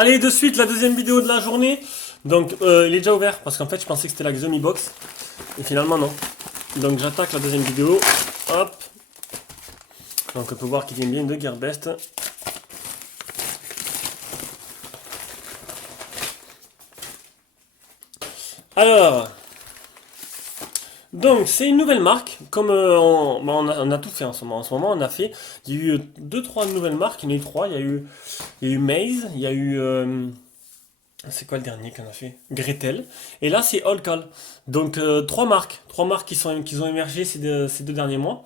Allez, de suite, la deuxième vidéo de la journée. Donc, il est déjà ouvert parce qu'en fait, je pensais que c'était la Xiaomi Box. Et finalement, non. Donc, j'attaque la deuxième vidéo. Hop. Donc, on peut voir qu'il vient bien de Gearbest. Alors, donc c'est une nouvelle marque. Comme on a tout fait en ce moment. En ce moment, on a fait. Il y a eu deux, trois nouvelles marques. Il y en a eu trois. Il y a eu Maze. Il y a eu. C'est quoi le dernier qu'on a fait? Gretel. Et là, c'est Allcal. Donc, trois marques. Trois marques qui ont émergé ces deux derniers mois.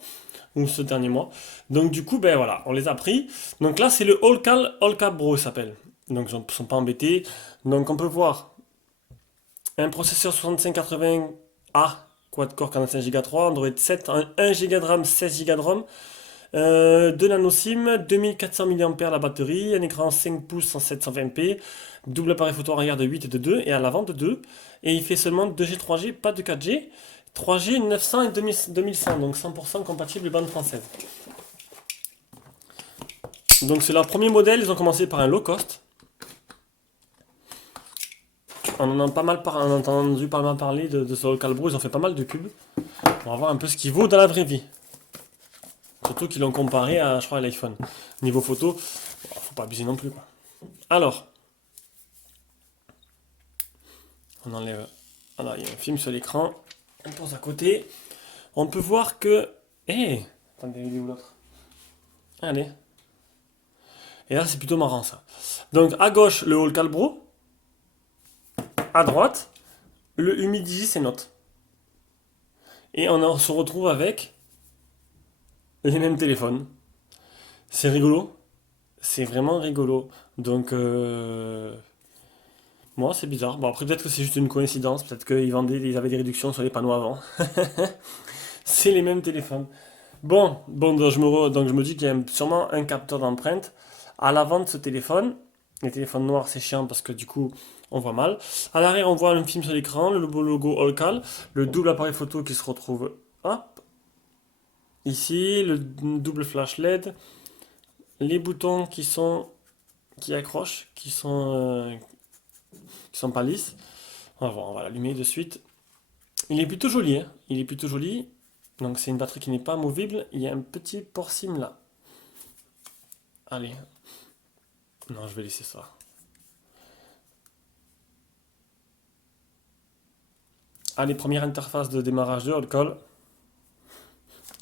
Ou ce dernier mois. Donc, du coup, ben voilà, on les a pris. Donc là, c'est le Allcal Bro, il s'appelle. Donc, ils ne sont pas embêtés. Donc, on peut voir un processeur 6580A, quad-core 45 Go 3, Android 7, 1 Go de RAM, 16 Go de ROM. 2 nano SIM, 2400 mAh la batterie, un écran 5 pouces en 720p, double appareil photo arrière de 8 et de 2 et à l'avant de 2. Et il fait seulement 2G, 3G, pas de 4G. 3G, 900 et 2100, donc 100% compatible bande française. Donc c'est leur premier modèle, ils ont commencé par un low cost. On en a on a entendu pas mal parler de ce Calbro, ils ont fait pas mal de pubs. On va voir un peu ce qu'il vaut dans la vraie vie. Surtout qu'ils l'ont comparé à, je crois, à l'iPhone. Niveau photo, faut pas abuser non plus, quoi. Alors, on enlève. Alors, il y a un film sur l'écran. On pose à côté. On peut voir que. Eh, attendez, il est où l'autre? Allez. Et là, c'est plutôt marrant ça. Donc, à gauche, le Hall Calbro. À droite, le Humidigi c'est Note. Et on se retrouve avec les mêmes téléphones. C'est rigolo. C'est vraiment rigolo. Donc, moi, c'est bizarre. Bon, après, peut-être que c'est juste une coïncidence. Peut-être ils avaient des réductions sur les panneaux avant. C'est les mêmes téléphones. Bon, donc je me dis qu'il y a sûrement un capteur d'empreinte à l'avant de ce téléphone. Les téléphones noirs, c'est chiant parce que du coup, on voit mal. À l'arrière, on voit un film sur l'écran, le beau logo Allcal, le double appareil photo qui se retrouve, hop, ici, le double flash LED, les boutons qui accrochent, qui sont pas lisses. On va voir, on va l'allumer de suite. Il est plutôt joli, hein. Il est plutôt joli. Donc c'est une batterie qui n'est pas amovible. Il y a un petit port SIM là. Allez. Non, je vais laisser ça. Allez, première interface de démarrage de Allcal.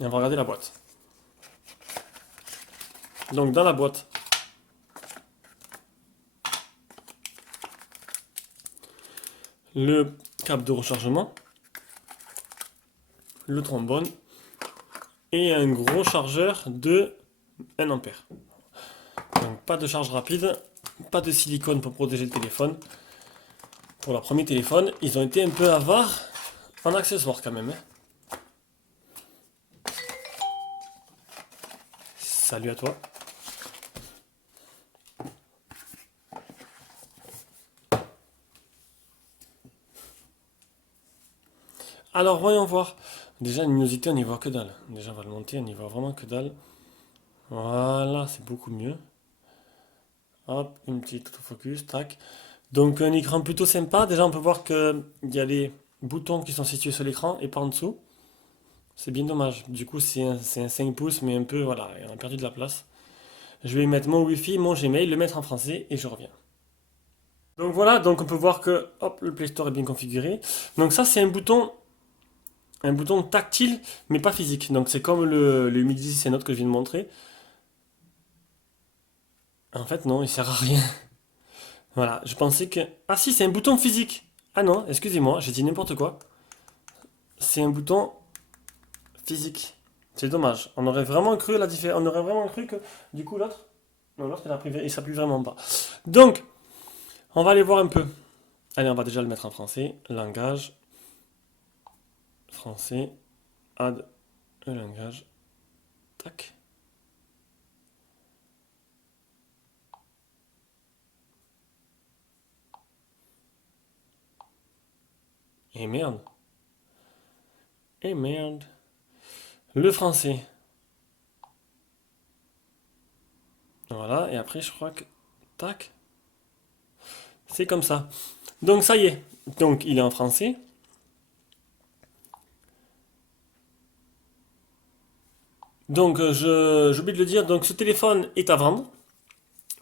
Et on va regarder la boîte. Donc dans la boîte, le câble de rechargement, le trombone et un gros chargeur de 1 ampère. Donc pas de charge rapide, pas de silicone pour protéger le téléphone. Pour leur premier téléphone, ils ont été un peu avares en accessoires quand même, hein. Salut à toi. Alors voyons voir. Déjà, la luminosité, on n'y voit que dalle. Déjà, on va le monter, on n'y voit vraiment que dalle. Voilà, c'est beaucoup mieux. Hop, une petite autofocus, tac. Donc un écran plutôt sympa. Déjà, on peut voir qu'il y a les boutons qui sont situés sur l'écran et pas en dessous. C'est bien dommage. Du coup, c'est un 5 pouces, mais un peu, voilà, on a perdu de la place. Je vais mettre mon Wi-Fi, mon Gmail, le mettre en français et je reviens. Donc voilà, donc on peut voir que hop, le Play Store est bien configuré. Donc ça, c'est un bouton tactile, mais pas physique. Donc c'est comme le Humidity c'est Note que je viens de montrer. En fait, non, il sert à rien. Voilà, je pensais que... Ah si, c'est un bouton physique. Ah non, excusez-moi, j'ai dit n'importe quoi. C'est un bouton physique. C'est dommage. On aurait vraiment cru la différence. On aurait vraiment cru que du coup l'autre, non, l'autre il s'appuie vraiment pas. Donc, on va aller voir un peu. Allez, on va déjà le mettre en français. Langage, français, add le langage. Tac. Et merde. Et merde. Le français. Voilà, et après je crois que... Tac. C'est comme ça. Donc ça y est. Donc il est en français. Donc j'ai oublié de le dire. Donc ce téléphone est à vendre.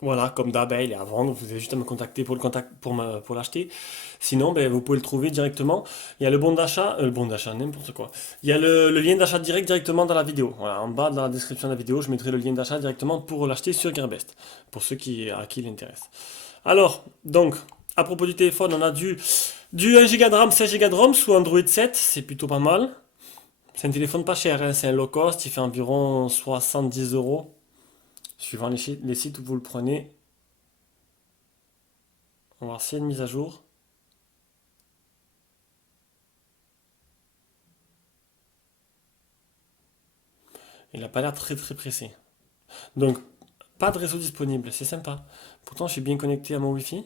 Voilà, comme d'hab, il est à vendre. Vous avez juste à me contacter pour pour l'acheter. Sinon, ben, vous pouvez le trouver directement. Il y a le bon d'achat, n'importe quoi. Il y a le lien d'achat direct directement dans la vidéo. Voilà, en bas de la description de la vidéo, je mettrai le lien d'achat directement pour l'acheter sur Gearbest, pour ceux à qui il intéresse. Alors, donc, à propos du téléphone, on a du 1 Go de RAM, 16 Go de ROM sous Android 7, c'est plutôt pas mal. C'est un téléphone pas cher, hein, c'est un low cost, il fait environ 70 euros, suivant les sites où vous le prenez. On va voir s'il y a une mise à jour. Il n'a pas l'air très très pressé. Donc, pas de réseau disponible, c'est sympa. Pourtant, je suis bien connecté à mon Wi-Fi.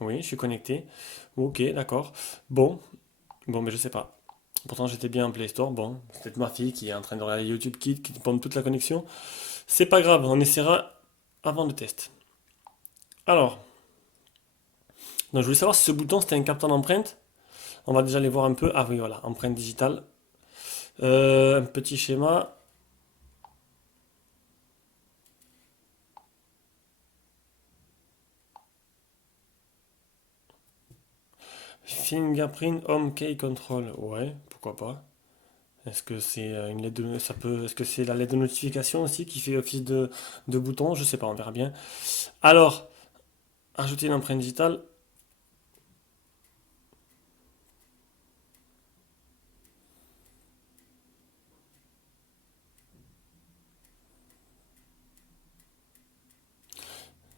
Oui, je suis connecté. Ok, d'accord. Bon, bon, mais je sais pas. Pourtant, j'étais bien en Play Store. Bon, c'est peut-être ma fille qui est en train de regarder YouTube Kids, qui pompe toute la connexion. C'est pas grave, on essaiera avant le test. Alors, donc je voulais savoir si ce bouton c'était un capteur d'empreinte. On va déjà aller voir un peu. Ah oui, voilà, empreinte digitale. Un petit schéma. Fingerprint Home Key Control. Ouais, pourquoi pas. Est-ce que c'est une lettre de, ça peut, est-ce que c'est la lettre de notification aussi qui fait office de bouton? Je sais pas, on verra bien. Alors, ajouter une empreinte digitale.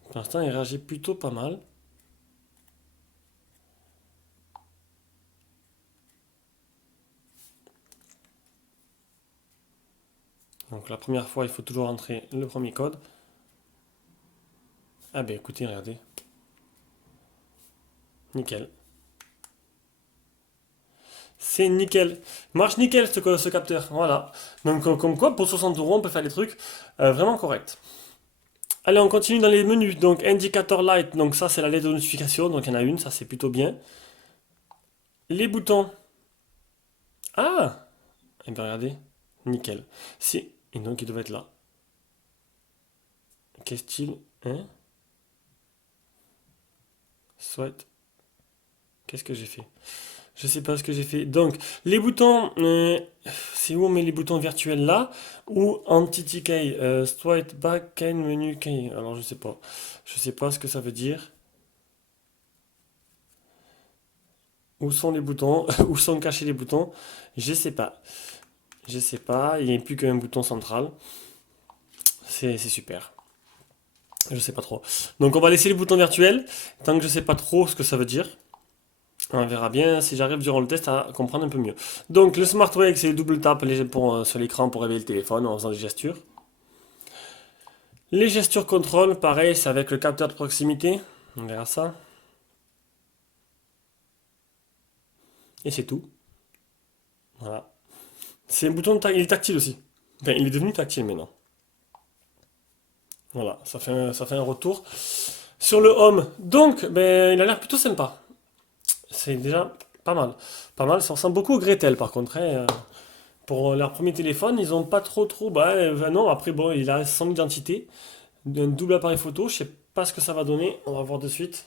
Pour l'instant, il réagit plutôt pas mal. Donc la première fois, il faut toujours entrer le premier code. Ah ben écoutez, regardez. Nickel. C'est nickel. Marche nickel ce capteur. Voilà. Donc comme quoi, pour 60 euros, on peut faire des trucs vraiment corrects. Allez, on continue dans les menus. Donc indicator light, donc ça c'est la lettre de notification. Donc il y en a une, ça c'est plutôt bien. Les boutons. Ah! Eh bien regardez. Nickel. Si. Et donc il devait être là. Qu'est-ce qu'il. Hein? Soit. Qu'est-ce que j'ai fait? Je sais pas ce que j'ai fait. Donc, les boutons, c'est où on met les boutons virtuels là ou Entity Key, Swipe Back End Menu Key. Alors, je sais pas. Je sais pas ce que ça veut dire. Où sont les boutons? Où sont cachés les boutons? Je sais pas. Je sais pas. Il n'y a plus qu'un bouton central. C'est super. Je sais pas trop. Donc, on va laisser les boutons virtuels tant que je sais pas trop ce que ça veut dire. On verra bien si j'arrive durant le test à comprendre un peu mieux. Donc le Smart Wake, c'est le double tap sur l'écran pour réveiller le téléphone en faisant des gestures. Les gestures contrôle, pareil, c'est avec le capteur de proximité. On verra ça. Et c'est tout. Voilà. C'est un bouton, il est tactile aussi. Enfin, il est devenu tactile maintenant. Voilà, ça fait un retour sur le Home. Donc, ben, il a l'air plutôt sympa. C'est déjà pas mal. Pas mal, ça ressemble beaucoup au Gretel par contre, hein. Pour leur premier téléphone, ils ont pas trop. Bah, non, après, bon, il a son identité. Un double appareil photo, je sais pas ce que ça va donner. On va voir de suite.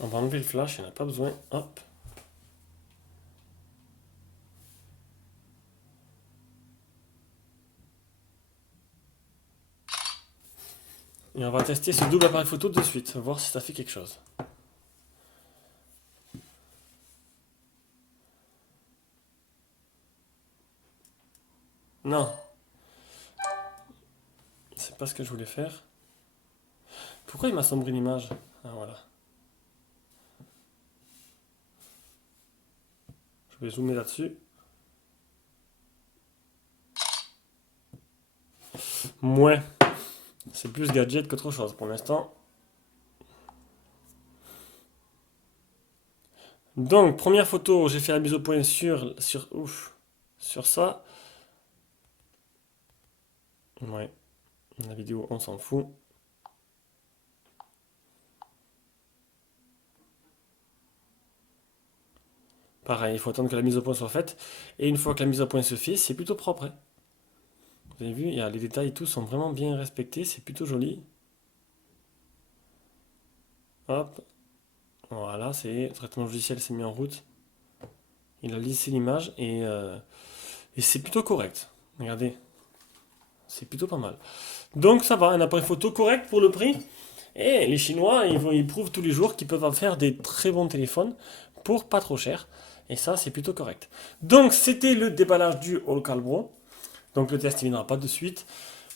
On va enlever le flash, il n'y en a pas besoin. Hop. Et on va tester ce double appareil photo de suite, voir si ça fait quelque chose. Non, c'est pas ce que je voulais faire. Pourquoi il m'a sombré l'image? Ah voilà. Je vais zoomer là-dessus. Mouais, c'est plus gadget qu'autre chose pour l'instant. Donc, première photo, j'ai fait la mise au point sur ça. Ouais, la vidéo, on s'en fout. Pareil, il faut attendre que la mise au point soit faite. Et une fois que la mise au point se fait, c'est plutôt propre, hein. Vous avez vu, les détails et tout sont vraiment bien respectés, c'est plutôt joli. Hop, voilà, c'est le traitement logiciel s'est mis en route. Il a lissé l'image et c'est plutôt correct. Regardez, c'est plutôt pas mal. Donc ça va, un appareil photo correct pour le prix. Et les Chinois, ils prouvent tous les jours qu'ils peuvent en faire des très bons téléphones pour pas trop cher. Et ça, c'est plutôt correct. Donc c'était le déballage du All Calbro. Donc le test ne viendra pas de suite.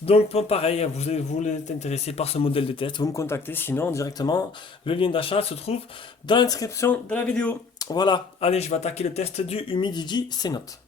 Donc pareil, vous êtes intéressé par ce modèle de test, vous me contactez. Sinon, directement, le lien d'achat se trouve dans la description de la vidéo. Voilà, allez, je vais attaquer le test du Humidigi C-Note.